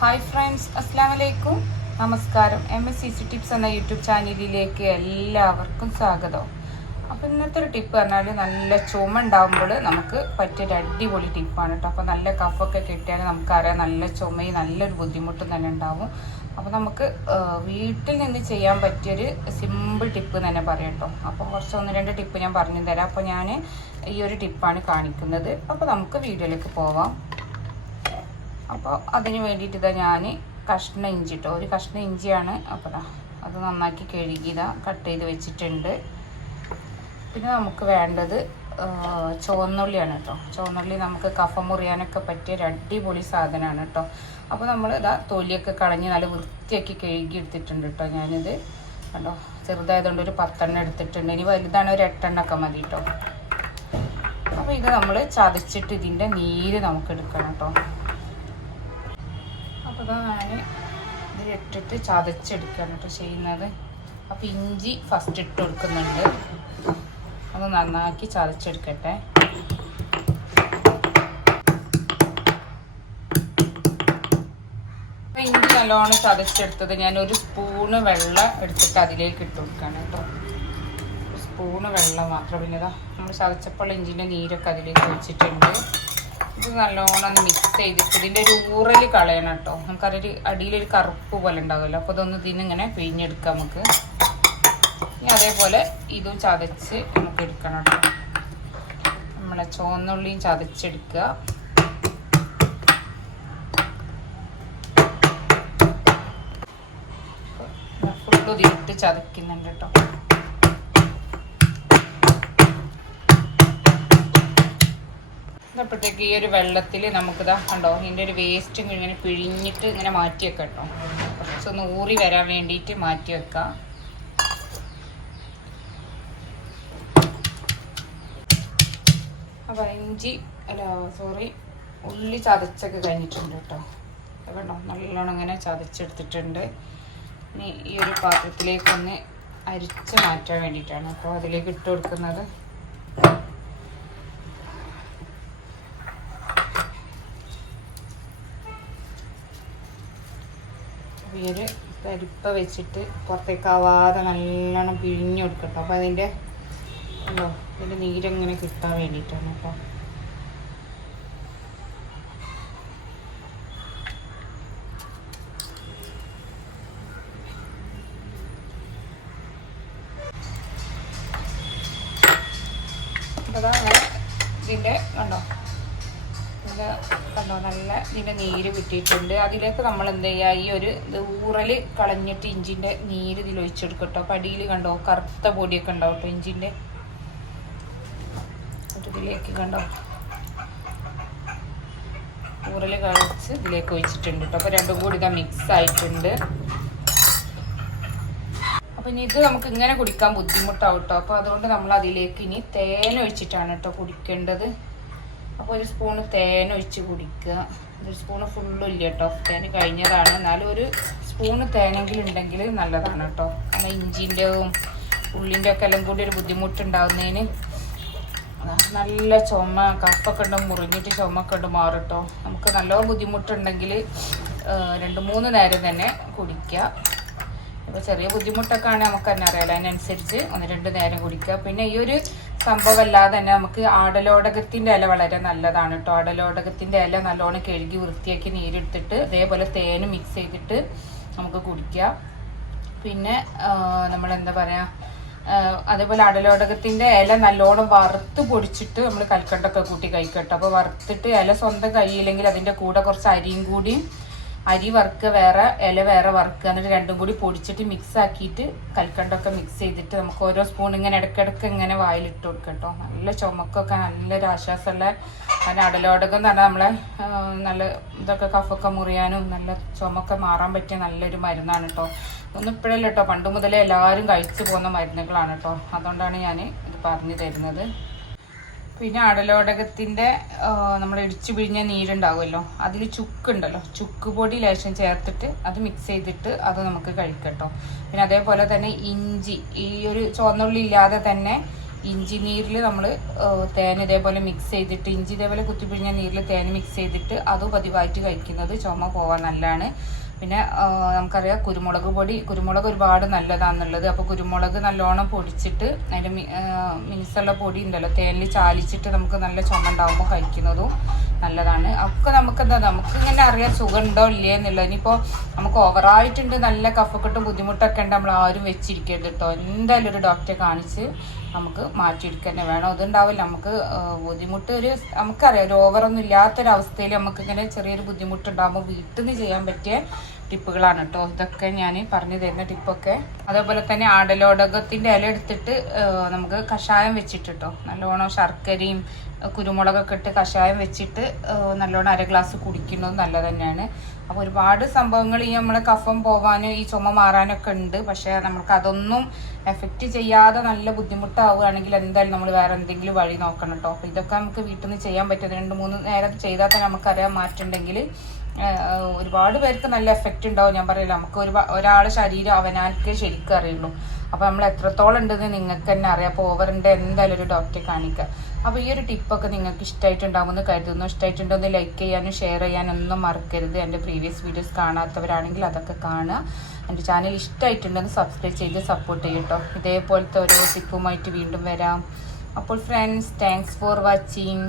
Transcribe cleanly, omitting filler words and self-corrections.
Hi friends, അസ്സാം വലൈക്കും. നമസ്കാരം. MSCC ടിപ്സ് എന്ന യൂട്യൂബ് ചാനലിലേക്ക് എല്ലാവർക്കും സ്വാഗതം. അപ്പോൾ ഇന്നത്തെ ഒരു ടിപ്പ് പറഞ്ഞാൽ നല്ല ചുമ ഉണ്ടാകുമ്പോൾ നമുക്ക് പറ്റിയൊരു അടിപൊളി ടിപ്പാണ് കേട്ടോ. അപ്പോൾ നല്ല കഫൊക്കെ കിട്ടിയാൽ നമുക്കറിയാം നല്ല ചുമയും നല്ലൊരു ബുദ്ധിമുട്ടും തന്നെ ഉണ്ടാവും. അപ്പോൾ നമുക്ക് വീട്ടിൽ നിന്ന് ചെയ്യാൻ പറ്റിയൊരു സിമ്പിൾ ടിപ്പ് തന്നെ പറയാം കേട്ടോ. അപ്പോൾ കുറച്ച് 1-2 ടിപ്പ് ഞാൻ പറഞ്ഞു തരാം. അപ്പോൾ ഞാൻ ഈ ഒരു ടിപ്പാണ് കാണിക്കുന്നത്. അപ്പോൾ നമുക്ക് വീഡിയോയിലേക്ക് പോവാം. അപ്പോൾ അതിന് വേണ്ടിയിട്ട് ഇതാ ഞാൻ കഷ്ണ ഇഞ്ചി കേട്ടോ, ഒരു കഷ്ണ ഇഞ്ചിയാണ്. അപ്പോൾ അത് നന്നാക്കി കഴുകി കട്ട് ചെയ്ത് വെച്ചിട്ടുണ്ട്. പിന്നെ നമുക്ക് വേണ്ടത് ചുവന്നുള്ളിയാണ് കേട്ടോ. ചുവന്നുള്ളി നമുക്ക് കഫം മുറിയാനൊക്കെ പറ്റിയ ഒരു അടിപൊളി സാധനമാണ് കേട്ടോ. അപ്പോൾ നമ്മൾ തൊലിയൊക്കെ കളഞ്ഞ് നല്ല വൃത്തിയാക്കി കഴുകി എടുത്തിട്ടുണ്ട് കേട്ടോ. ഞാനിത് കണ്ടോ, ചെറുതായതുകൊണ്ട് ഒരു 10 എണ്ണം എടുത്തിട്ടുണ്ട്. ഇനി വലുതാണ് ഒരു 8 എണ്ണമൊക്കെ മതി കേട്ടോ. അപ്പോൾ ഇത് നമ്മൾ ചതച്ചിട്ട് ഇതിൻ്റെ നീര് നമുക്ക് എടുക്കണം കേട്ടോ. അപ്പോൾ ഞാൻ ഇതിലിട്ടിട്ട് ചതച്ചെടുക്കുകയാണ് കേട്ടോ ചെയ്യുന്നത്. അപ്പോൾ ഇഞ്ചി ഫസ്റ്റ് ഇട്ട് കൊടുക്കുന്നുണ്ട്. അത് നന്നാക്കി ചതച്ചെടുക്കട്ടെ. അപ്പോൾ ഇഞ്ചി നല്ലോണം ചതച്ചെടുത്തത് ഞാൻ ഒരു സ്പൂണ് വെള്ളം എടുത്തിട്ട് അതിലേക്ക് ഇട്ട് കൊടുക്കുകയാണ് കേട്ടോ. ഒരു സ്പൂണ് വെള്ളം മാത്രം. പിന്നെ നമ്മൾ ചതച്ചപ്പോൾ ഇഞ്ചിൻ്റെ നീരൊക്കെ അതിലേക്ക് ഒഴിച്ചിട്ടുണ്ട്. ഇത് നല്ലോണം ഒന്ന് മിക്സ് ചെയ്തിട്ട് ഇതിൻ്റെ ഒരു ഊറൽ കളയണം കേട്ടോ. നമുക്കതൊരു അടിയിലൊരു കറുപ്പ് പോലെ ഉണ്ടാകുമല്ലോ. അപ്പോൾ ഇതൊന്ന് ഇതിന്നിങ്ങനെ പിഴിഞ്ഞെടുക്കാം നമുക്ക്. ഇനി അതേപോലെ ഇതും ചതച്ച് നമുക്ക് എടുക്കണം കേട്ടോ. നമ്മളെ ചുവന്നുള്ളിയും ചതച്ചെടുക്കുക. ഫുള്ള് ഇതിട്ട് ചതയ്ക്കുന്നുണ്ട് കേട്ടോ. അപ്പോഴത്തേക്ക് ഈ ഒരു വെള്ളത്തിൽ നമുക്കിതാ കണ്ടോ, ഇതിൻ്റെ ഒരു വേസ്റ്റ് ഇങ്ങനെ പിഴിഞ്ഞിട്ട് ഇങ്ങനെ മാറ്റി വെക്കാം കേട്ടോ. കുറച്ചൊന്ന് ഊറി വരാൻ വേണ്ടിയിട്ട് മാറ്റി വെക്കാം. അപ്പോൾ ഉള്ളി ചതച്ചൊക്കെ കഴിഞ്ഞിട്ടുണ്ട് കേട്ടോ. കണ്ടോ, നല്ലോണം ഇങ്ങനെ ചതച്ചെടുത്തിട്ടുണ്ട്. ഇനി ഈ ഒരു പാത്രത്തിലേക്കൊന്ന് അരിച്ച് മാറ്റാൻ വേണ്ടിയിട്ടാണ് അപ്പോൾ അതിലേക്ക് ഇട്ട് കൊടുക്കുന്നത്. ഈ ഒരു പരിപ്പ വെച്ചിട്ട് പുറത്തേക്കാവാതെ നല്ലോണം പിഴിഞ്ഞു കൊടുക്കട്ടോ. അപ്പോൾ അതിൻ്റെ നീരങ്ങനെ കിട്ടാൻ വേണ്ടിയിട്ടാണ് കേട്ടോ. അങ്ങനെ ഇതിൻ്റെ കണ്ടോ നല്ല ഇതിൻ്റെ നീര് കിട്ടിയിട്ടുണ്ട്. അതിലേക്ക് നമ്മൾ എന്ത് ചെയ്യുക, ഈ ഒരു ഊറൽ കളഞ്ഞിട്ട് ഇഞ്ചിൻ്റെ നീര് ഇതിൽ ഒഴിച്ചെടുക്കട്ടോ. അപ്പോൾ അടിയിൽ കണ്ടോ കറുത്ത പൊടിയൊക്കെ ഉണ്ടാവും കേട്ടോ ഇഞ്ചിൻ്റെ. ഇതിലേക്ക് കണ്ടോ ഊറൽ കളച്ച് ഇതിലേക്ക് ഒഴിച്ചിട്ടുണ്ട് കേട്ടോ. അപ്പോൾ രണ്ടും കൂടി ഇതാ മിക്സ് ആയിട്ടുണ്ട്. അപ്പോൾ ഇനി ഇത് നമുക്ക് ഇങ്ങനെ കുടിക്കാൻ ബുദ്ധിമുട്ടാവും കേട്ടോ. അപ്പോൾ അതുകൊണ്ട് നമ്മൾ അതിലേക്ക് ഇനി തേൻ ഒഴിച്ചിട്ടാണ് കേട്ടോ കുടിക്കേണ്ടത്. അപ്പോൾ ഒരു സ്പൂണ് തേൻ ഒഴിച്ച് കുടിക്കുക. ഒരു സ്പൂണ് ഫുള്ളും ഇല്ല കേട്ടോ, തേൻ കഴിഞ്ഞതാണ്. എന്നാലും ഒരു സ്പൂണ് തേനെങ്കിലും ഉണ്ടെങ്കിൽ നല്ലതാണ് കേട്ടോ. കാരണം ഇഞ്ചിൻ്റെയും ഉള്ളിൻ്റെ ഒക്കെ എല്ലാം കൂടി ഒരു ബുദ്ധിമുട്ടുണ്ടാകുന്നതിന് നല്ല ചുമ കഫൊക്കെ ഉണ്ട്, മുറിഞ്ഞിട്ട് ചുമക്കെ ഉണ്ട് മാറും കേട്ടോ. നമുക്ക് നല്ല ബുദ്ധിമുട്ടുണ്ടെങ്കിൽ 2-3 നേരം തന്നെ കുടിക്കുക. ഇപ്പോൾ ചെറിയ ബുദ്ധിമുട്ടൊക്കെ ആണെങ്കിൽ നമുക്ക് തന്നെ അറിയാലോ, അതിനനുസരിച്ച് 1-2 നേരം കുടിക്കുക. പിന്നെ ഈ ഒരു സംഭവം അല്ലാതെ തന്നെ നമുക്ക് ആടലോടകത്തിൻ്റെ ഇല വളരെ നല്ലതാണ് കേട്ടോ. ആടലോടകത്തിൻ്റെ ഇല നല്ലോണം കഴുകി വൃത്തിയാക്കി നീരെടുത്തിട്ട് അതേപോലെ തേന് മിക്സ് ചെയ്തിട്ട് നമുക്ക് കുടിക്കുക. പിന്നെ നമ്മളെന്താ പറയുക, അതേപോലെ ആടലോടകത്തിൻ്റെ ഇല നല്ലോണം വറുത്ത് പൊടിച്ചിട്ട് നമ്മൾ കൽക്കണ്ടൊക്കെ കൂട്ടി കഴിക്കട്ടോ. അപ്പോൾ വറുത്തിട്ട് ഇല സ്വന്തം കഴിയില്ലെങ്കിൽ അതിൻ്റെ കൂടെ കുറച്ച് അരിയും കൂടി, അരി വറുക്കുക വേറെ, ഇല വേറെ വറുക്കുക, എന്നിട്ട് രണ്ടും കൂടി പൊടിച്ചിട്ട് മിക്സ് ആക്കിയിട്ട് കൽക്കണ്ടൊക്കെ മിക്സ് ചെയ്തിട്ട് നമുക്ക് ഓരോ സ്പൂൺ ഇങ്ങനെ ഇടയ്ക്കിടയ്ക്ക് ഇങ്ങനെ വായിലിട്ട് കൊടുക്കുക കേട്ടോ. നല്ല ചുമക്കൊക്കെ നല്ലൊരു ആശ്വാസമുള്ള, കാരണം അടലോടകം എന്ന് പറഞ്ഞാൽ നമ്മളെ നല്ല ഇതൊക്കെ കഫൊക്കെ മുറിയാനും നല്ല ചുമക്കെ മാറാൻ പറ്റിയ നല്ലൊരു മരുന്നാണ് കേട്ടോ. ഒന്നും ഇപ്പോഴല്ല കേട്ടോ, പണ്ട് മുതലേ എല്ലാവരും കഴിച്ചു പോകുന്ന മരുന്നുകളാണ് കേട്ടോ. അതുകൊണ്ടാണ് ഞാൻ ഇത് പറഞ്ഞു തരുന്നത്. പിന്നെ ആടലോടകത്തിൻ്റെ നമ്മൾ ഇടിച്ചു പിഴിഞ്ഞ നീരുണ്ടാവുമല്ലോ, അതിൽ ചുക്കുണ്ടല്ലോ, ചുക്ക് പൊടി ലേശം ചേർത്തിട്ട് അത് മിക്സ് ചെയ്തിട്ട് അത് നമുക്ക് കഴിക്കട്ടോ. പിന്നെ അതേപോലെ തന്നെ ഇഞ്ചി, ഈ ഒരു ചുവന്നുള്ളി ഇല്ലാതെ തന്നെ ഇഞ്ചി നീരിൽ നമ്മൾ തേൻ ഇതേപോലെ മിക്സ് ചെയ്തിട്ട്, ഇഞ്ചി ഇതേപോലെ കുത്തിപ്പിഴിഞ്ഞ നീരിൽ തേൻ മിക്സ് ചെയ്തിട്ട് അത് പതിവായിട്ട് കഴിക്കുന്നത് ചുമ പോവാൻ നല്ലതാണ്. പിന്നെ നമുക്കറിയാം കുരുമുളക് ഒരുപാട് നല്ലതാണെന്നുള്ളത്. അപ്പോൾ കുരുമുളക് നല്ലോണം പൊടിച്ചിട്ട് അതിൻ്റെ മിനുസുള്ള പൊടി ഉണ്ടല്ലോ തേനിൽ ചാലിച്ചിട്ട് നമുക്ക് നല്ല ചുമ ഉണ്ടാകുമ്പോൾ കഴിക്കുന്നതും നല്ലതാണ്. ഒക്കെ നമുക്കിങ്ങനെ അറിയാം സുഖം ഉണ്ടോ ഇല്ലേ എന്നുള്ളത്. ഇനിയിപ്പോൾ നമുക്ക് ഓവറായിട്ടുണ്ട് നല്ല കഫക്കെട്ടും ബുദ്ധിമുട്ടൊക്കെ ഉണ്ട്, നമ്മൾ ആരും വെച്ചിരിക്കരുത് കേട്ടോ. എന്തായാലും ഒരു ഡോക്ടറെ കാണിച്ച് നമുക്ക് മാറ്റിയെടുക്കുക തന്നെ വേണം. അതുണ്ടാവില്ല നമുക്ക് ബുദ്ധിമുട്ട് നമുക്കറിയാം ഒരു ഓവറൊന്നും ഇല്ലാത്തൊരവസ്ഥയിൽ നമുക്കിങ്ങനെ ചെറിയൊരു ബുദ്ധിമുട്ടുണ്ടാകുമ്പോൾ വീട്ടിൽ നിന്ന് ചെയ്യാൻ പറ്റിയ ടിപ്പുകളാണ് കേട്ടോ ഇതൊക്കെ ഞാൻ പറഞ്ഞു തരുന്ന ടിപ്പൊക്കെ. അതേപോലെ തന്നെ ആടലോടകത്തിൻ്റെ ഇല എടുത്തിട്ട് നമുക്ക് കഷായം വെച്ചിട്ട് കേട്ടോ നല്ലോണം ശർക്കരയും കുരുമുളകൊക്കെ ഇട്ട് കഷായം വെച്ചിട്ട് നല്ലോണം 1 ഗ്ലാസ് കുടിക്കുന്നത് നല്ലത് തന്നെയാണ്. അപ്പോൾ ഒരുപാട് സംഭവങ്ങൾ ഈ നമ്മളെ കഫം പോവാനും ഈ ചുമ മാറാനൊക്കെ ഉണ്ട്. പക്ഷേ നമുക്ക് അതൊന്നും എഫക്റ്റ് ചെയ്യാതെ നല്ല ബുദ്ധിമുട്ടാവുകയാണെങ്കിൽ എന്തായാലും നമ്മൾ വേറെ എന്തെങ്കിലും വഴി നോക്കണം കേട്ടോ. അപ്പോൾ ഇതൊക്കെ നമുക്ക് വീട്ടിൽ നിന്ന് ചെയ്യാൻ പറ്റും. 2-3 നേരം ചെയ്താൽ തന്നെ നമുക്കറിയാൻ മാറ്റുണ്ടെങ്കിൽ ഒരുപാട് പേർക്ക് നല്ല എഫക്റ്റ് ഉണ്ടാവും. ഞാൻ പറയില്ല, നമുക്ക് ഒരാളുടെ ശരീരം അവനാർക്ക് ശരിക്കും അറിയുള്ളൂ. അപ്പോൾ നമ്മൾ എത്രത്തോളം ഉണ്ടെന്ന് നിങ്ങൾക്ക് തന്നെ അറിയാം. അപ്പോൾ ഓവറിൻ്റെ എന്തായാലും ഒരു ഡോക്ടറെ കാണിക്കുക. അപ്പോൾ ഈ ഒരു ടിപ്പൊക്കെ നിങ്ങൾക്ക് ഇഷ്ടമായിട്ടുണ്ടാവുമെന്ന് കരുതുന്നു. ഇഷ്ടമായിട്ടുണ്ടോ ഒന്ന് ലൈക്ക് ചെയ്യാനും ഷെയർ ചെയ്യാനും ഒന്നും മറക്കരുത്. എൻ്റെ പ്രീവിയസ് വീഡിയോസ് കാണാത്തവരാണെങ്കിൽ അതൊക്കെ കാണുക. എൻ്റെ ചാനൽ ഇഷ്ടമായിട്ടുണ്ടെന്ന് സബ്സ്ക്രൈബ് ചെയ്ത് സപ്പോർട്ട് ചെയ്യും കേട്ടോ. ഇതേപോലത്തെ ഓരോ ടിപ്പുമായിട്ട് വീണ്ടും വരാം. അപ്പോൾ ഫ്രണ്ട്സ്, താങ്ക്സ് ഫോർ വാച്ചിങ്.